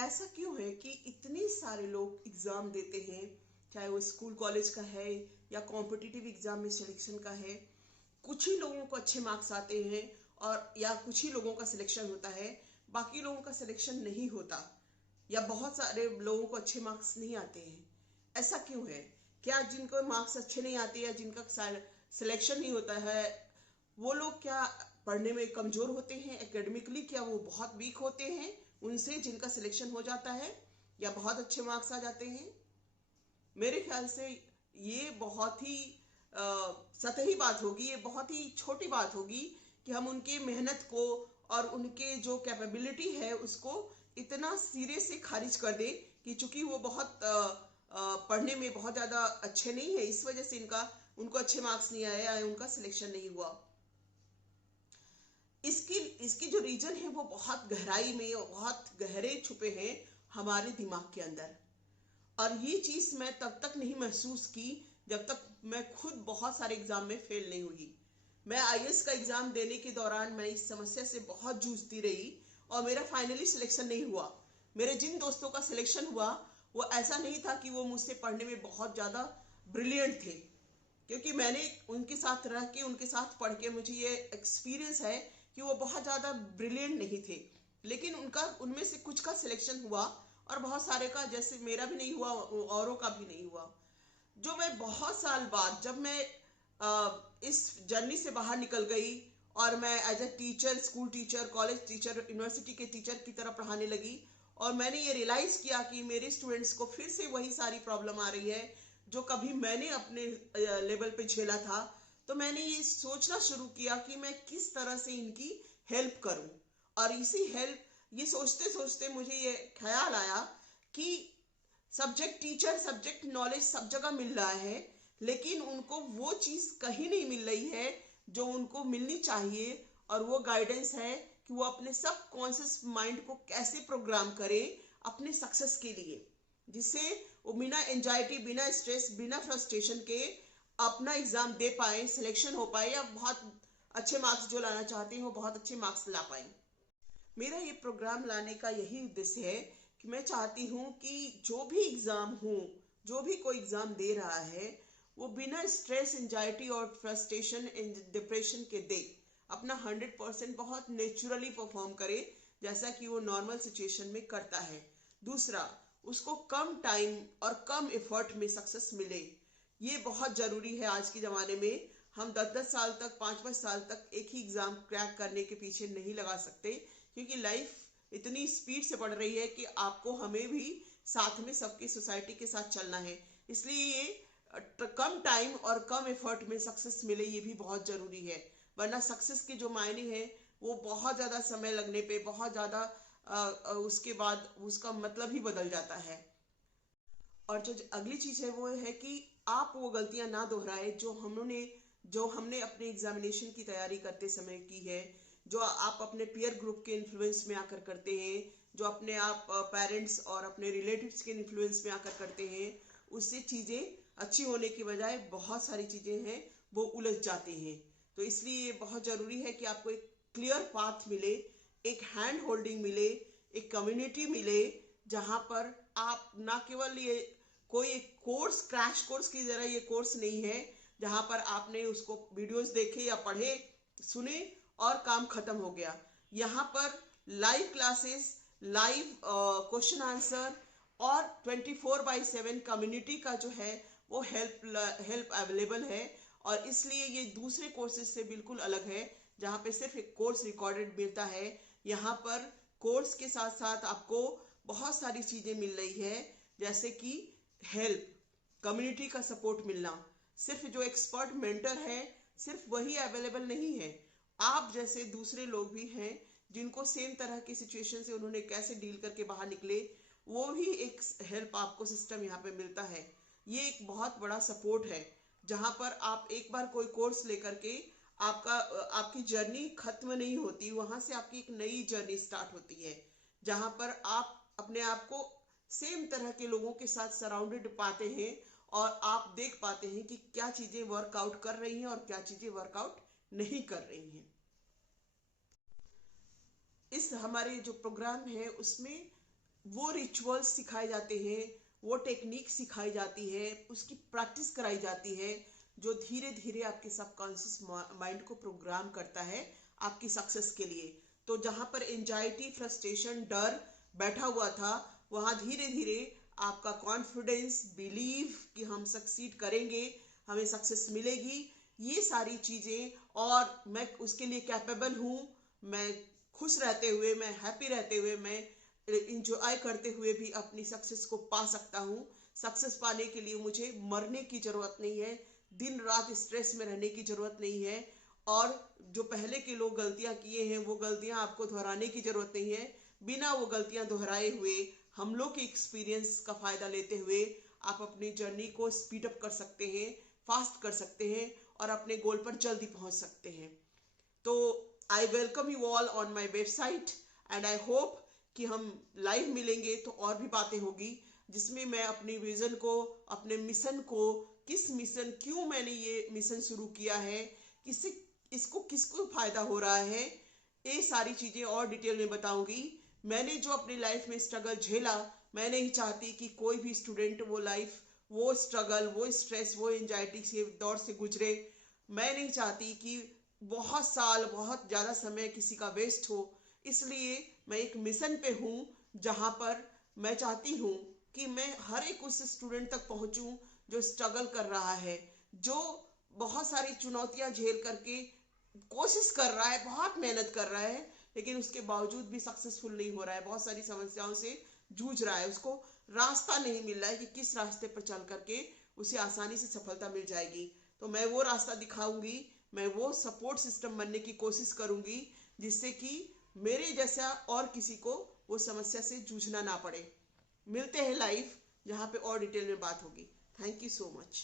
ऐसा क्यों है कि इतने सारे लोग एग्जाम देते हैं, चाहे वो स्कूल कॉलेज का है या कॉम्पिटिटिव एग्जाम में सिलेक्शन का है। कुछ ही लोगों को अच्छे मार्क्स आते हैं और या कुछ ही लोगों का सिलेक्शन होता है, बाकी लोगों का सिलेक्शन नहीं होता, या बहुत सारे लोगों को अच्छे मार्क्स नहीं आते हैं। ऐसा क्यों है? क्या जिनको मार्क्स अच्छे नहीं आते या जिनका सिलेक्शन नहीं होता है, वो लोग क्या पढ़ने में कमजोर होते हैं? एकेडमिकली क्या वो बहुत वीक होते हैं उनसे जिनका सिलेक्शन हो जाता है या बहुत अच्छे मार्क्स आ जाते हैं? मेरे ख्याल से ये बहुत ही सतही बात होगी, ये बहुत ही छोटी बात होगी कि हम उनके मेहनत को और उनके जो कैपेबिलिटी है उसको इतना सिरे से खारिज कर दे कि चूंकि वो बहुत पढ़ने में बहुत ज़्यादा अच्छे नहीं है, इस वजह से उनको अच्छे मार्क्स नहीं आए या उनका सिलेक्शन नहीं हुआ। इसकी इसकी जो रीजन है वो बहुत गहराई में और बहुत गहरे छुपे हैं हमारे दिमाग के अंदर। और ये चीज मैं तब तक नहीं महसूस की जब तक मैं खुद बहुत सारे एग्जाम में फेल नहीं हुई। मैं आईएएस का एग्जाम देने के दौरान मैं इस समस्या से बहुत जूझती रही और मेरा फाइनली सिलेक्शन नहीं हुआ। मेरे जिन दोस्तों का सिलेक्शन हुआ वो ऐसा नहीं था कि वो मुझसे पढ़ने में बहुत ज्यादा ब्रिलियंट थे, क्योंकि मैंने उनके साथ रह के उनके साथ पढ़ के मुझे ये एक्सपीरियंस है कि वो बहुत ज़्यादा ब्रिलियंट नहीं थे, लेकिन उनमें से कुछ का सिलेक्शन हुआ और बहुत सारे का, जैसे मेरा भी नहीं हुआ, औरों का भी नहीं हुआ। जो मैं बहुत साल बाद जब मैं इस जर्नी से बाहर निकल गई और मैं as a teacher, school teacher, college teacher, university के टीचर की तरह पढ़ाने लगी और मैंने ये रियलाइज किया कि मेरे स्टूडेंट्स को फिर से वही सारी प्रॉब्लम आ रही है जो कभी मैंने अपने लेवल पे झेला था, तो मैंने ये सोचना शुरू किया कि मैं किस तरह से इनकी हेल्प करूं। और ये सोचते सोचते मुझे ये ख्याल आया कि सब्जेक्ट टीचर, सब्जेक्ट नॉलेज सब जगह मिल रहा है, लेकिन उनको वो चीज कहीं नहीं मिल रही है जो उनको मिलनी चाहिए। और वो गाइडेंस है कि वो अपने सब कॉन्शियस माइंड को कैसे प्रोग्राम करे अपने सक्सेस के लिए, जिससे वो बिना एंजाइटी, बिना स्ट्रेस, बिना फ्रस्ट्रेशन के अपना एग्जाम दे पाए, सिलेक्शन हो पाए या बहुत अच्छे मार्क्स जो लाना चाहते हैं वो बहुत अच्छे मार्क्स ला पाए। मेरा ये प्रोग्राम लाने का यही उद्देश्य है कि मैं चाहती हूँ कि जो भी एग्जाम हो, जो भी कोई एग्जाम दे रहा है, वो बिना स्ट्रेस, एंजाइटी और फ्रस्ट्रेशन एंड डिप्रेशन के दे, अपना 100% बहुत नेचुरली परफॉर्म करे जैसा कि वो नॉर्मल सिचुएशन में करता है। दूसरा, उसको कम टाइम और कम एफर्ट में सक्सेस मिले। ये बहुत जरूरी है आज के जमाने में। हम 10-10 साल तक, 5-5 साल तक एक ही एग्जाम क्रैक करने के पीछे नहीं लगा सकते, क्योंकि लाइफ इतनी स्पीड से बढ़ रही है कि आपको, हमें भी साथ में सबकी सोसाइटी के साथ चलना है। इसलिए ये कम टाइम और कम एफर्ट में सक्सेस मिले, ये भी बहुत जरूरी है। वरना सक्सेस के जो मायने हैं वो बहुत ज्यादा समय लगने पे, बहुत ज्यादा उसके बाद उसका मतलब ही बदल जाता है। और जो अगली चीज है वो है कि आप वो गलतियां ना दोहराए जो हमने अपने एग्जामिनेशन की तैयारी करते समय की है, जो आप अपने पीयर ग्रुप के इन्फ्लुएंस में आकर करते हैं, जो अपने आप पेरेंट्स और अपने रिलेटिव्स के इन्फ्लुएंस में आकर करते हैं। उससे चीजें अच्छी होने की बजाय बहुत सारी चीजें हैं वो उलझ जाती हैं। तो इसलिए बहुत जरूरी है कि आपको एक क्लियर पाथ मिले, एक हैंड होल्डिंग मिले, एक कम्युनिटी मिले, जहां पर आप ना केवल ये कोई कोर्स, क्रैश कोर्स की तरह ये कोर्स नहीं है जहां पर आपने उसको वीडियोस देखे या पढ़े, सुने और काम खत्म हो गया। यहाँ पर live classes, live question answer और 24/7 कम्युनिटी का जो है वो हेल्प अवेलेबल है। और इसलिए ये दूसरे कोर्सेज से बिल्कुल अलग है जहाँ पे सिर्फ एक कोर्स रिकॉर्डेड मिलता है। यहाँ पर कोर्स के साथ साथ आपको बहुत सारी चीजें मिल रही है, जैसे कि हेल्प, कम्युनिटी का सपोर्ट मिलना। सिर्फ जो एक्सपर्ट मेंटर है सिर्फ वही अवेलेबल नहीं है, आप जैसे दूसरे लोग भी हैं जिनको सेम तरह की सिचुएशन से उन्होंने कैसे डील करके बाहर निकले, वो भी एक हेल्प आपको सिस्टम यहाँ पे मिलता है। ये एक बहुत बड़ा सपोर्ट है जहां पर आप एक बार कोई कोर्स लेकर के आपकी जर्नी खत्म नहीं होती, वहां से आपकी एक नई जर्नी स्टार्ट होती है जहां पर आप अपने आप को सेम तरह के लोगों के साथ सराउंडेड पाते हैं और आप देख पाते हैं कि क्या चीजें वर्कआउट कर रही हैं और क्या चीजें वर्कआउट नहीं कर रही हैं। इस हमारे जो प्रोग्राम है उसमें वो रिचुअल्स सिखाए जाते हैं, वो टेक्निक सिखाई जाती है, उसकी प्रैक्टिस कराई जाती है, जो धीरे धीरे आपके सबकॉन्शियस माइंड को प्रोग्राम करता है आपकी सक्सेस के लिए। तो जहां पर एंजाइटी, फ्रस्ट्रेशन, डर बैठा हुआ था, वहां धीरे धीरे आपका कॉन्फिडेंस, बिलीव कि हम सक्सीड करेंगे, हमें सक्सेस मिलेगी, ये सारी चीजें, और मैं उसके लिए कैपेबल हूँ, मैं खुश रहते हुए, मैं हैप्पी रहते हुए, मैं इंजॉय करते हुए भी अपनी सक्सेस को पा सकता हूँ। सक्सेस पाने के लिए मुझे मरने की जरूरत नहीं है, दिन रात स्ट्रेस में रहने की जरूरत नहीं है, और जो पहले के लोग गलतियां किए हैं वो गलतियां आपको दोहराने की जरूरत नहीं है। बिना वो गलतियां दोहराए हुए, हम लोग के एक्सपीरियंस का फायदा लेते हुए आप अपनी जर्नी को स्पीड अप कर सकते हैं, फास्ट कर सकते हैं, और अपने गोल पर जल्दी पहुंच सकते हैं। तो I welcome you all on my website, and I hope कि हम लाइव मिलेंगे तो और भी बातें होगी, जिसमें मैं अपनी विजन को, अपने मिशन को, किस मिशन, क्यों मैंने ये मिशन शुरू किया है, किससे, इसको किसको फायदा हो रहा है, ये सारी चीजें और डिटेल में बताऊंगी। मैंने जो अपनी लाइफ में स्ट्रगल झेला, मैं नहीं चाहती कि कोई भी स्टूडेंट वो लाइफ, वो स्ट्रगल, वो स्ट्रेस, वो एंजाइटी से दौर से गुजरे। मैं नहीं चाहती कि बहुत साल, बहुत ज़्यादा समय किसी का वेस्ट हो। इसलिए मैं एक मिशन पे हूँ, जहाँ पर मैं चाहती हूँ कि मैं हर एक उस स्टूडेंट तक पहुँचूँ जो स्ट्रगल कर रहा है, जो बहुत सारी चुनौतियाँ झेल करके कोशिश कर रहा है, बहुत मेहनत कर रहा है, लेकिन उसके बावजूद भी सक्सेसफुल नहीं हो रहा है, बहुत सारी समस्याओं से जूझ रहा है, उसको रास्ता नहीं मिल रहा है कि किस रास्ते पर चल करके उसे आसानी से सफलता मिल जाएगी। तो मैं वो रास्ता दिखाऊंगी, मैं वो सपोर्ट सिस्टम बनने की कोशिश करूंगी, जिससे कि मेरे जैसा और किसी को वो समस्या से जूझना ना पड़े। मिलते हैं लाइव, जहाँ पे और डिटेल में बात होगी। Thank you so much.